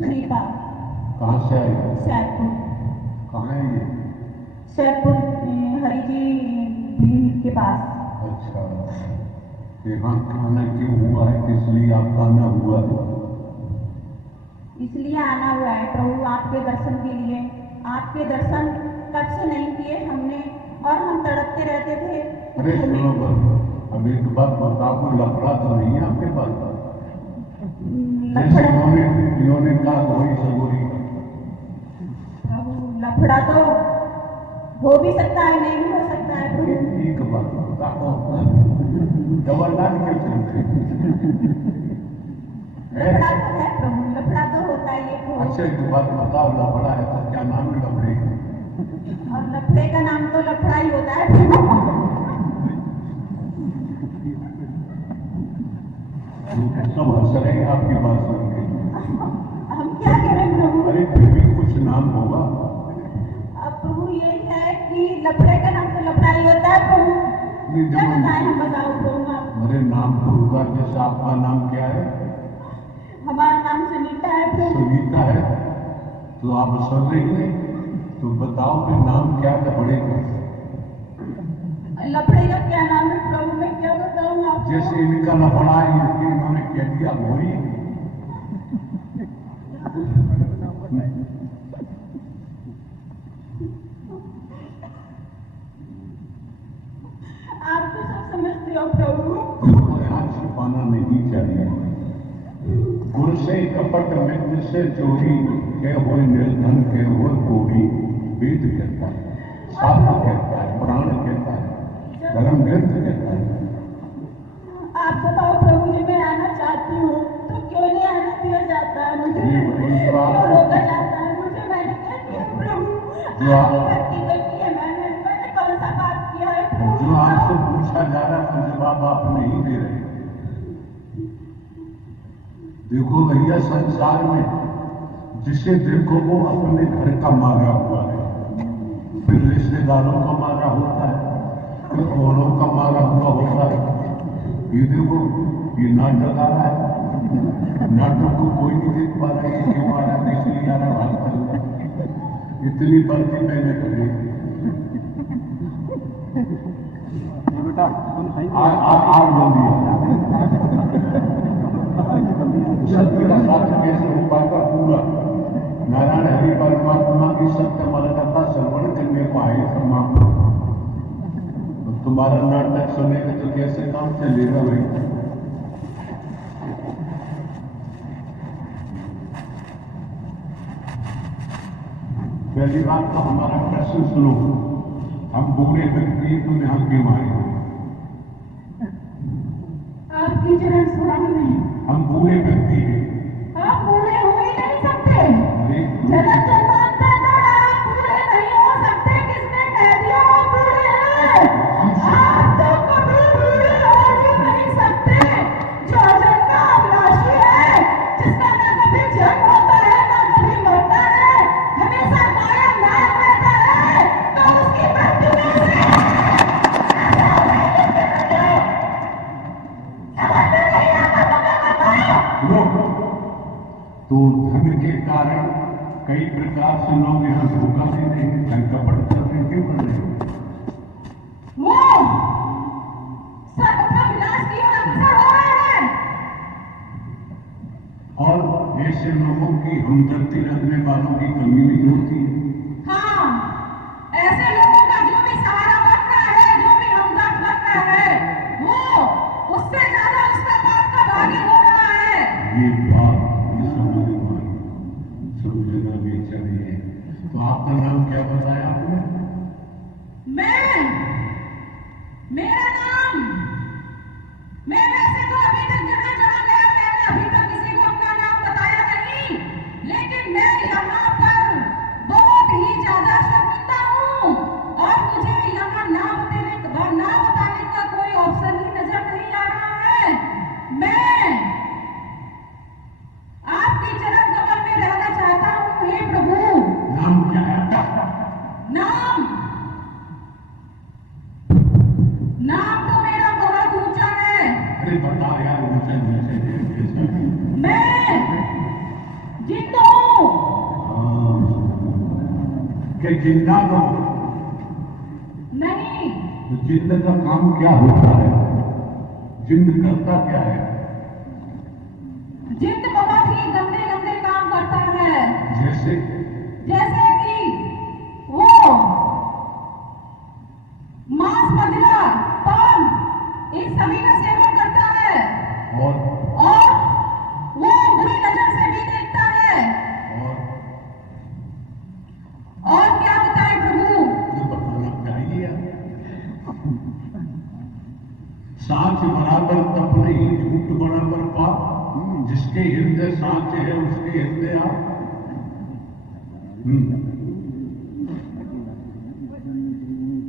सुनीता। कहाँ से आई? सैदपुर। कहाँ है ये? सैदपुर हरी जी भीड़ के पास। अच्छा, यहाँ खाना क्यों हुआ है, किस लिए आपका आना हुआ है? इसलिए आना हुआ है प्रभु, आपके दर्शन के लिए। आपके दर्शन कब से नहीं किए हमने, और हम तड़पते रहते थे। अरे सुनो बस, अब एक बात बताओ, लफड़ा तो नहीं है आपके पास? जैसे इन्होंने कहा गोरी सगोरी। प्रभु लफड़ा तो हो भी सकता है, नहीं भी हो सकता है प्रभु। एक बात बताओ, जबरदस्त क्यों चलते? लफड़ा तो है प्रभु, लफड़ा तो होता ही है। अच्छा एक बात बताओ, लफड़ा है तो क्या नाम है लफड़े का? और लफड़े का नाम तो लफड़ा ही होता है। सब हंस रहे हैं आपकी बात सुन के। हम क्या करें प्रभु? अरे फिर भी कुछ नाम होगा। अब प्रभु यही है कि लफड़े का नाम तो लफड़ा ही होता है प्रभु। क्या बताएं हम, बताओ प्रभु आप। अरे नाम तो होगा, जैसे आपका नाम क्या है? हमारा नाम सुनीता है प्रभु। सुनीता है तो आप सुन रही हैं, तो बताओ फिर नाम क्या लफड़े का? लफड़े का क्या नाम है प्रभु, मैं क्या बताऊं आपको? जैसे इनका लफड़ा है, इन्होंने क्या दिया गोरी। आप तो सब समझते हो प्रभु। यहाँ छिपाना नहीं चाहिए। गुर से कपट मित्र से चोरी, के हुए निर्धन के हुए कोरी। वेद कहता है, शास्त्र कहता है, पुराण कहता है, धर्म ग्रंथ कहता है। आप बताओ प्रभु जी, मैं आना चाहती हूँ तो क्यों नहीं आने दिया जाता है मुझे? क्यों रोका जाता है मुझे? मैंने क्या किया प्रभु? आपकी भक्ति तो की है मैंने कौन सा पाप किया है प्रभु? जो आपसे पूछा जा रहा है तो जवाब आप नहीं दे रहे। देखो भैया, संसार में जिसे देखो वो अपने घर का मारा हुआ है, फिर रिश्तेदारों का मारा होता है, फिर औरों का मारा हुआ होता है। ये देखो, ये नाटक आ रहा है, नाटक को कोई नहीं देख पा रहा है, क्यों आ रहा है, इसलिए आ रहा है, भागता हुआ। इतनी बर्फी मैंने करी। आ सत्य का साथ कैसे हो पाएगा पूरा? नारायण हरि परमात्मा की सत्य मलकथा श्रवण करने को आए समाप्त। तुम्हारा नाटक सुनेगा तो कैसे काम चलेगा भाई? पहली बात तो हमारा प्रश्न सुनो, हम बूढ़े व्यक्ति तुम यहाँ क्यों आए? आपकी चरण स्मरण में हम बूढ़े व्यक्ति हैं। आप बूढ़े हो ही नहीं सकते। जन्म जन्मांतर तक आप बूढ़े नहीं हो सकते। किसने कह दिया आप बूढ़े हैं? आप तो कभी बूढ़े हो ही नहीं सकते। जो जन्म अविनाशी है, जिसका न कभी जन्म होता है न कभी मरता है, हमेशा कायम नायक रहता है, तो उसकी मृत्यु कैसे? तो धन के कारण कई प्रकार से लोग यहाँ धोखा देते हैं, धन का बढ़ कर रहे, क्यों कर रहे हो? सर्वथा विनाश की ओर अग्रसर हो रहे हैं। और ऐसे लोगों की हमदर्दी रखने वालों की कमी नहीं होती है। हाँ, ऐसे लोगों का जो भी सहारा बनता है, जो भी हमदर्द बनता है, वो उससे ज्यादा उसका पाप का भागी हो रहा है। ये बात समझना भी चाहिए। तो आपका नाम क्या बताया आपने? मेरा नाम, मैं वैसे तो अभी तक जगह जहाँ गया मैंने अभी तक किसी को अपना नाम बताया नहीं, लेकिन मैं यहाँ पर बहुत ही ज्यादा शर्मिंदा हूँ और मुझे यहाँ नाम बताने का कोई अवसर ही नजर नहीं आ रहा है। मैं आपके चरण कमल में रहना चाहता हूँ। हे प्रभु, नाम क्या है आपका? नाम तो मेरा बहुत ऊंचा है। अरे बता यार, ऊंचे नीचे मैं जिंदों के जिन्नात हो। नहीं, तो जिन्न का काम क्या होता है? जिन्न करता क्या है? जिन्न बहुत ही गंदे गंदे काम करता है। जैसे कि वो मांस, मदिरा, पान इन सभी का सेवन करता है और वो बुरी नजर से भी देखता है। और क्या बताएं प्रभु? ये बताना चाहिए। साँच बराबर तप नहीं, झूठ बराबर पाप। जिसके हृदय साँच है उसके हृदय आप।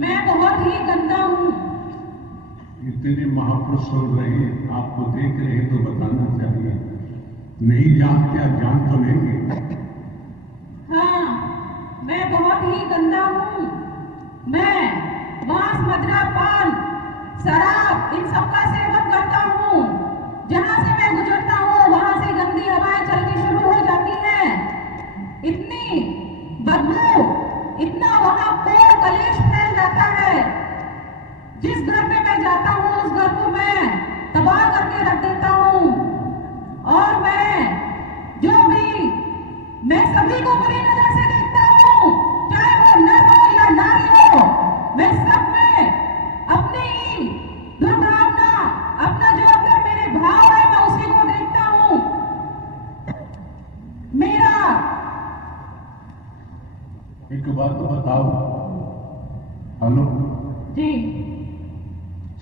मैं बहुत ही गंदा हूँ। इतने महापुरुष सुन रहे हैं, आपको देख रहे हैं तो बताना चाहिए। नहीं जानते आप जान तो लेंगे। हाँ, मैं बहुत ही गंदा हूँ। मैं मांस, मदिरा, पान, शराब इन सब का सेवन करता हूँ। जहां से मैं गुजरता हूँ वहां से गंदी हवाएं चलनी शुरू हो जाती हैं। इतनी बदबू, इतना वहां पेड़ कलेश फैल जाता है। जिस घर में मैं जाता हूँ उस घर को मैं तबाह करके रख देता हूँ। और मैं सभी को बुरी नजर से देखता हूँ, चाहे वो नर हो या नारी हो। मैं सब में अपनी ही दुर्भावना, अपना जो अंदर मेरे भाव है मैं उसी को देखता हूँ। मेरा एक बात तो बताओ, हेलो जी,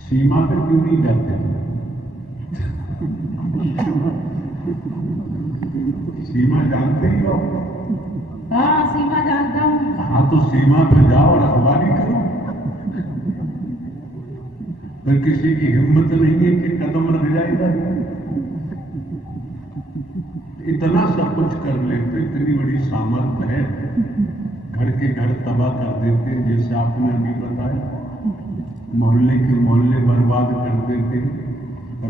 सीमा पे क्यों नहीं जाते? सीमा जानते ही हो? हाँ सीमा जानता हूँ। हाँ तो सीमा पे जाओ और रखवाली करो। फिर किसी की हिम्मत नहीं है कि कदम रख जाएगा। इतना सब कुछ कर लेते, इतनी बड़ी सामर्थ्य है, घर के घर तबाह कर देते हैं। जैसे आपने अभी बताया, मोहल्ले के मोहल्ले बर्बाद कर देते हैं,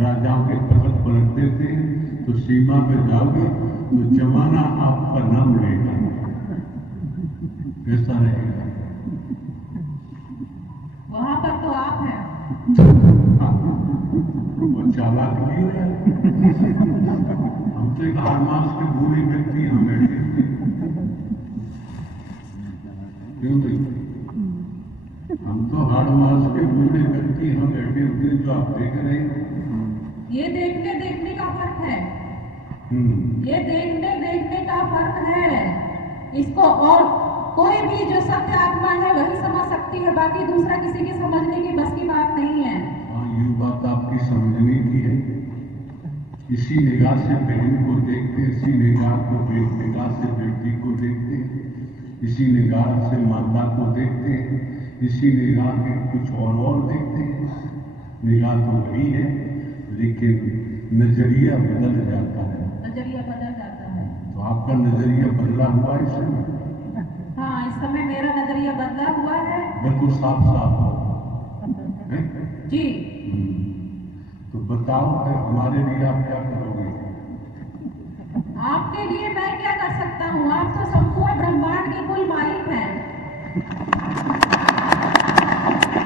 राजाओं के तख्त पलट देते हैं। तो सीमा पे जाओगे तो जमाना आपका नाम लेगा, कैसा रहेगा? वहां पर तो आप हैं। वो चालाक नहीं हो यार। हम तो एक 8 मास के बूढ़े व्यक्ति हम बैठे थे। क्यों भाई? हम तो 8 मास के बूढ़े व्यक्ति हम बैठे थे, जो आप देख रहे हैं। ये देखने का फर्क है। ये देखने का फर्क है। इसको और कोई भी जो सत्य आत्मा है वही समझ सकती है, बाकी दूसरा किसी के समझने की बस की बात नहीं है। हाँ, ये बात आपकी समझने की है। इसी निगाह से बहन को देखते, इसी निगाह से बेटी को देखते, इसी निगाह से माता को देखते, इसी निगाह के कुछ और देखते हैं। निगाह तो वही है, लेकिन नजरिया बदल जाता है। नजरिया बदल जाता है। तो आपका नजरिया बदला हुआ है इस समय? हाँ, इस समय मेरा नजरिया बदला हुआ है। बिल्कुल साफ साफ है जी। तो बताओ फिर हमारे लिए आप क्या करोगे? आपके लिए मैं क्या कर सकता हूँ? आप तो संपूर्ण ब्रह्मांड के कुल मालिक हैं।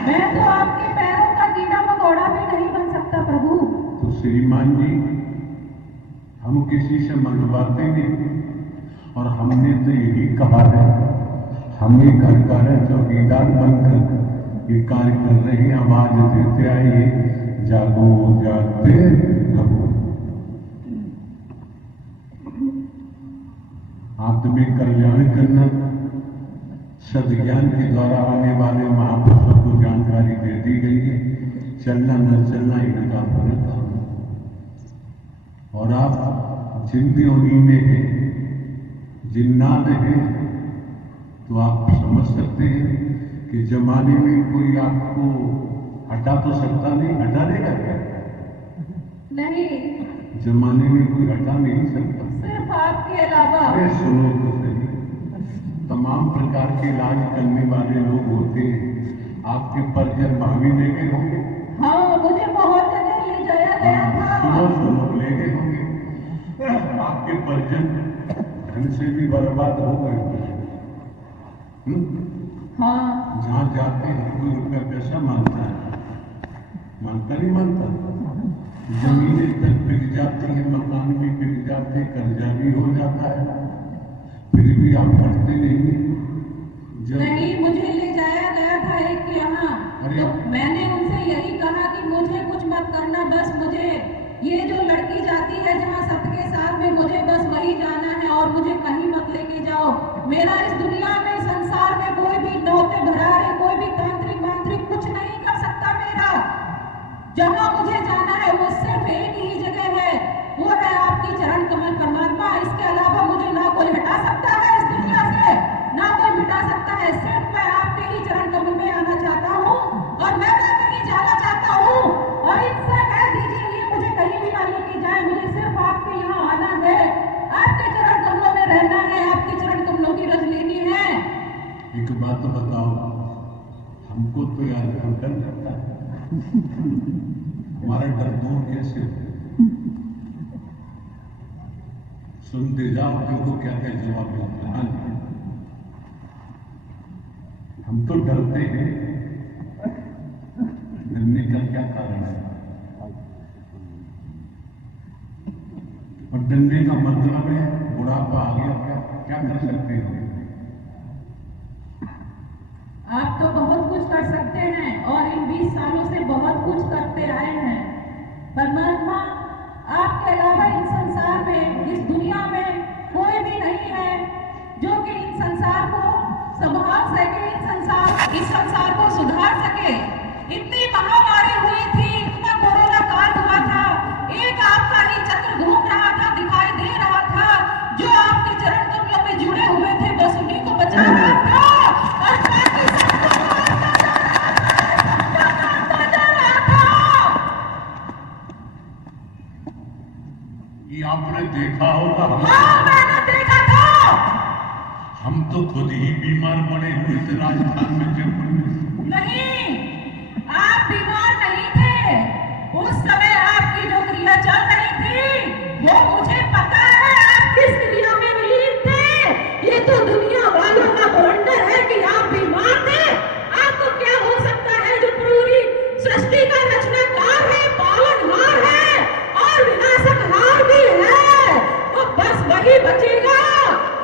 मैं तो आपके पैरों का कीड़ा मकोड़ा भी नहीं बन सकता प्रभु। तो श्रीमान जी, हम किसी से मनवाते नहीं, और हमने तो यही कहा है, हम ही घर का चौकीदार बनकर ये कार्य कर रहे हैं। आवाज देते आइए, जागो जागते रहो। आत्मिक कल्याण करना, सद्ज्ञान के द्वारा आने वाले महापुरुषों को जानकारी दे दी गई है। चलना न चलना इनका फर्क है। और आप जिन योनि में हैं, जिन्नात हैं, तो आप समझ सकते हैं कि जमाने में कोई आपको हटा तो सकता नहीं। हटा देगा क्या? नहीं, जमाने में कोई हटा नहीं सकता, सिर्फ आपके अलावा। अरे सुनो तो सही, तमाम प्रकार के इलाज करने वाले लोग होते हैं। आपके परिजन भाभी ले गए होंगे। हाँ, मुझे बहुत जगह ले जाया गया था। सुनो ले गए होंगे। आपके परिजन धन से भी बर्बाद हो गए। हाँ जहाँ जाते हैं कोई रुपया पैसा मांगता है, मांगता नहीं मांगता, जमीनें तक बिक जाती है, मकान भी बिक जाते, कर्जा भी हो जाता है, फिर भी आप पढ़ते नहीं। नहीं, मुझे ले जाया गया था एक के यहाँ, तो मैंने उनसे यही कहा कि मुझे कुछ मत करना, बस मुझे ये जो लड़की जाती है जहाँ सबके साथ में, मुझे बस वही जाना है और मुझे कहीं मत लेके जाओ। मेरा इस दुनिया में, संसार में कोई भी नौते भरारे, कोई भी तांत्रिक मांत्रिक कुछ नहीं कर सकता मेरा। जहाँ मुझे जाना है वो सिर्फ एक ही जगह है, वो है आपकी चरण कमल परमात्मा। इसके अलावा मुझे ना कोई हटा सकता है इस दुनिया से, ना कोई मिटा सकता है। सिर्फ मैं आपके ही चरण कमल में आना चाहता हूँ और मैं कहीं जाना चाहता हूँ। और इनसे कह दीजिए ये मुझे कहीं भी ना लेके जाए, मुझे सिर्फ आपके यहाँ आना है, आपके चरण कमलों में रहना है, आपके चरण कमलों की रज लेनी है। एक बात बताओ, हमको तो यार डर लगता है, हमारा डर दूर कैसे हो? सुनते जाओ, देखो क्या क्या जवाब मिलता है। हम तो डरते हैं, डरने का क्या कारण है? और डरने का मतलब है बुढ़ापा आ गया, क्या क्या कर सकते हो? आप तो बहुत कुछ कर सकते हैं और इन 20 सालों से बहुत कुछ करते आए हैं। परमात्मा, आपके अलावा इन संसार में, इस दुनिया में कोई भी नहीं है जो कि इन संसार को संभाल सके, इस संसार को सुधार सके। इतनी महामारी हुई थी, इतना कोरोना काल हुआ था, एक आपका ही चक्र घूम रहा था, दिखाई दे रहा था, जो आपके चरण कमलों में जुड़े हुए थे, बस उन्हीं को बचा रहा था। और बाकी ये आपने देखा होगा। हाँ, मैंने देखा था। हम तो खुद ही बीमार पड़े हुए थे राजस्थान में, जयपुर में। नहीं, आप बीमार नहीं थे, उस समय आपकी जो क्रिया चल रही थी वो मुझे पता है, आप किस क्रिया में विलीन थे। ये तो दुनिया वालों का वंडर है कि आप बीमार थे। आपको क्या हो सकता है जो पूरी सृष्टि का रचनाकार है, पालनहार है और विनाशकहार भी है, तो बस वही बचेगा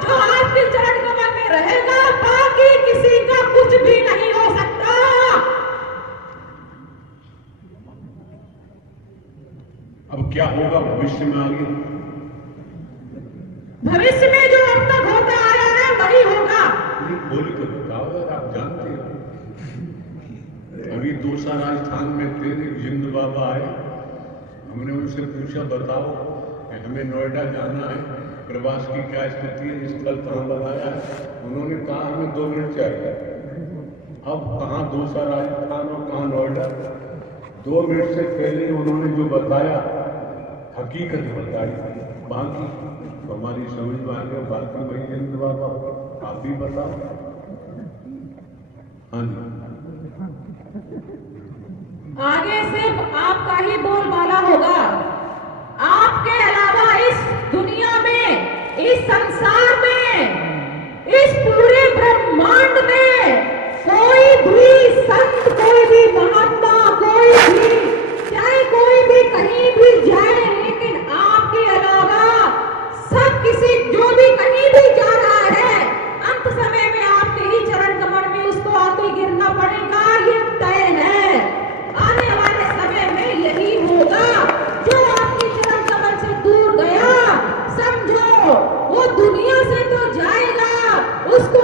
जो आपके चरण कमल में रहेगा, बाकी किसी का कुछ भी नहीं हो सकता। अब क्या होगा भविष्य में आगे? भविष्य में जो अब तक होता आया है वही होगा। ये बोल के बताओ यार, आप जानते हो। अभी दूसरा राजस्थान में थे, जिंद बाबा आए, हमने उनसे पूछा बताओ हमें नोएडा जाना है, प्रवास की क्या स्थिति है, स्थल कहाँ लगाया है? उन्होंने कहा हमें 2 मिनट चाहिए। अब कहाँ दूसरा राजस्थान और कहाँ नोएडा? 2 मिनट से पहले उन्होंने जो बताया हकीकत बताई, बाकी तो हमारी समझ में आ गया, बाकी वही जिंद बाबा, आप भी बताओ। हाँ जी, आगे सिर्फ आपका ही बोलबाला होगा। आपके अलावा इस दुनिया में, इस संसार में, इस पूरे ब्रह्मांड में कोई भी संत, कोई भी महात्मा, कोई भी, चाहे कोई भी कहीं भी जाए, लेकिन आपके अलावा सब किसी, जो भी कहीं भी जा रहा है, अंत समय में आपके ही चरण कमल में उसको आके गिरना पड़ेगा, ये तय है। आने वाले समय में यही होगा। जो आपकी चरण कमल से दूर गया, समझो वो दुनिया से तो जाएगा, उसको